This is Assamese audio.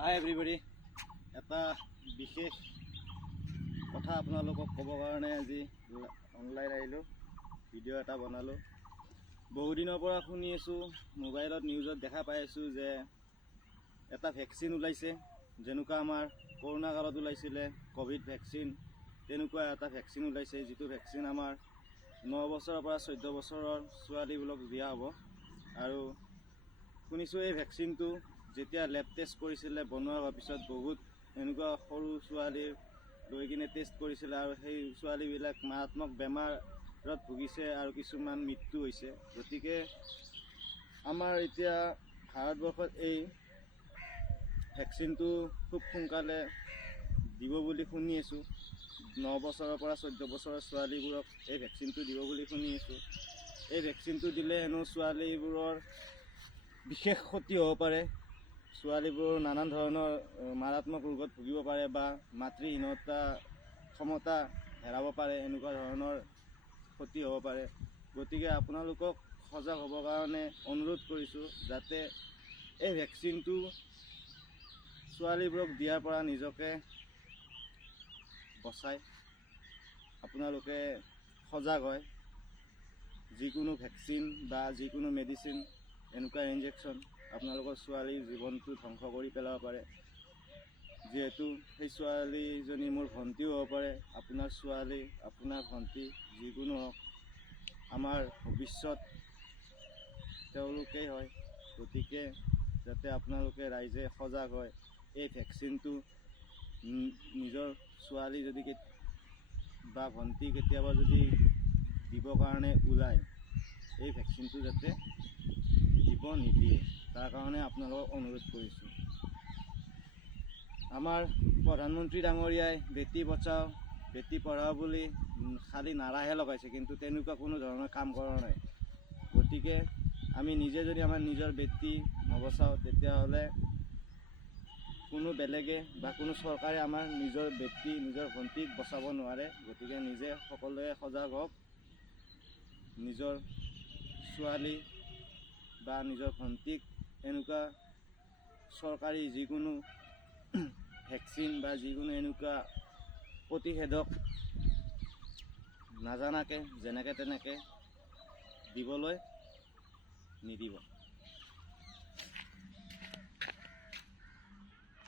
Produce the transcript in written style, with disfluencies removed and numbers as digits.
হাই এভৰিবডি, এটা বিশেষ কথা আপোনালোকক ক'বৰ কাৰণে আজি অনলাইন আহিলোঁ, ভিডিঅ' এটা বনালোঁ। বহুদিনৰ পৰা শুনি আছোঁ, মোবাইলত নিউজত দেখা পাই আছোঁ যে এটা ভেকচিন ওলাইছে, যেনেকুৱা আমাৰ কৰোণা কালত ওলাইছিলে ক'ভিড ভেকচিন, তেনেকুৱা এটা ভেকচিন ওলাইছে, যিটো ভেকচিন আমাৰ 9 বছৰৰ পৰা 14 বছৰৰ ছোৱালীবোৰক দিয়া হ'ব। আৰু শুনিছোঁ এই ভেকচিনটো যেতিয়া লেব টেষ্ট কৰিছিলে, বনোৱা হোৱাৰ পিছত বহুত এনেকুৱা সৰু ছোৱালী লৈ কিনে টেষ্ট কৰিছিলে আৰু সেই ছোৱালীবিলাক মাৰাত্মক বেমাৰত ভুগিছে আৰু কিছুমান মৃত্যু হৈছে। গতিকে আমাৰ এতিয়া ভাৰতবৰ্ষত এই ভেকচিনটো খুব সোনকালে দিব বুলি শুনি আছোঁ। 9 বছৰৰ পৰা 14 বছৰৰ ছোৱালীবোৰক এই ভেকচিনটো দিব বুলি শুনি আছোঁ। এই ভেকচিনটো দিলে হেনো ছোৱালীবোৰৰ বিশেষ ক্ষতি হ'ব পাৰে, ছোৱালীবোৰ নানান ধৰণৰ মাৰাত্মক ৰোগত ভুগিব পাৰে বা মাতৃহীনতা ক্ষমতা হেৰাব পাৰে, এনেকুৱা ধৰণৰ ক্ষতি হ'ব পাৰে। গতিকে আপোনালোকক সজাগ হ'বৰ কাৰণে অনুৰোধ কৰিছোঁ, যাতে এই ভেকচিনটো ছোৱালীবোৰক দিয়াৰ পৰা নিজকে বচাই আপোনালোকে সজাগ হয়। যিকোনো ভেকচিন বা যিকোনো মেডিচিন, এনেকুৱা ইনজেকশ্যন আপোনালোকৰ ছোৱালীৰ জীৱনটো ধ্বংস কৰি পেলাব পাৰে। যিহেতু সেই ছোৱালীজনী মোৰ ভণ্টিও হ'ব পাৰে, আপোনাৰ ছোৱালী, আপোনাৰ ভণ্টি, যিকোনো হওক, আমাৰ ভৱিষ্যত তেওঁলোকেই হয়। গতিকে যাতে আপোনালোকে ৰাইজে সজাগ হয়, এই ভেকচিনটো নিজৰ ছোৱালী যদি বা ভণ্টি কেতিয়াবা যদি দিবৰ কাৰণে ওলায়, এই ভেকচিনটো যাতে দিব নিদিয়ে, তাৰ কাৰণে আপোনালোকক অনুৰোধ কৰিছোঁ। আমাৰ প্ৰধানমন্ত্ৰী ডাঙৰীয়াই বেটী বচাও বেটী পঢ়াও বুলি খালী নাৰাহে লগাইছে, কিন্তু তেনেকুৱা কোনো ধৰণৰ কাম কৰা নাই। গতিকে আমি নিজে যদি আমাৰ নিজৰ বেটী নবচাওঁ, তেতিয়াহ'লে কোনো বেলেগে বা কোনো চৰকাৰে আমাৰ নিজৰ বেটী, নিজৰ ভণ্টিক বচাব নোৱাৰে। গতিকে নিজে সকলোৱে সজাগ হওক, নিজৰ ছোৱালী বা নিজৰ ভণ্টিক এনেকুৱা চৰকাৰী যিকোনো ভেকচিন বা যিকোনো এনেকুৱা প্ৰতিষেধক নাজানাকৈ যেনেকৈ তেনেকৈ দিবলৈ নিদিব।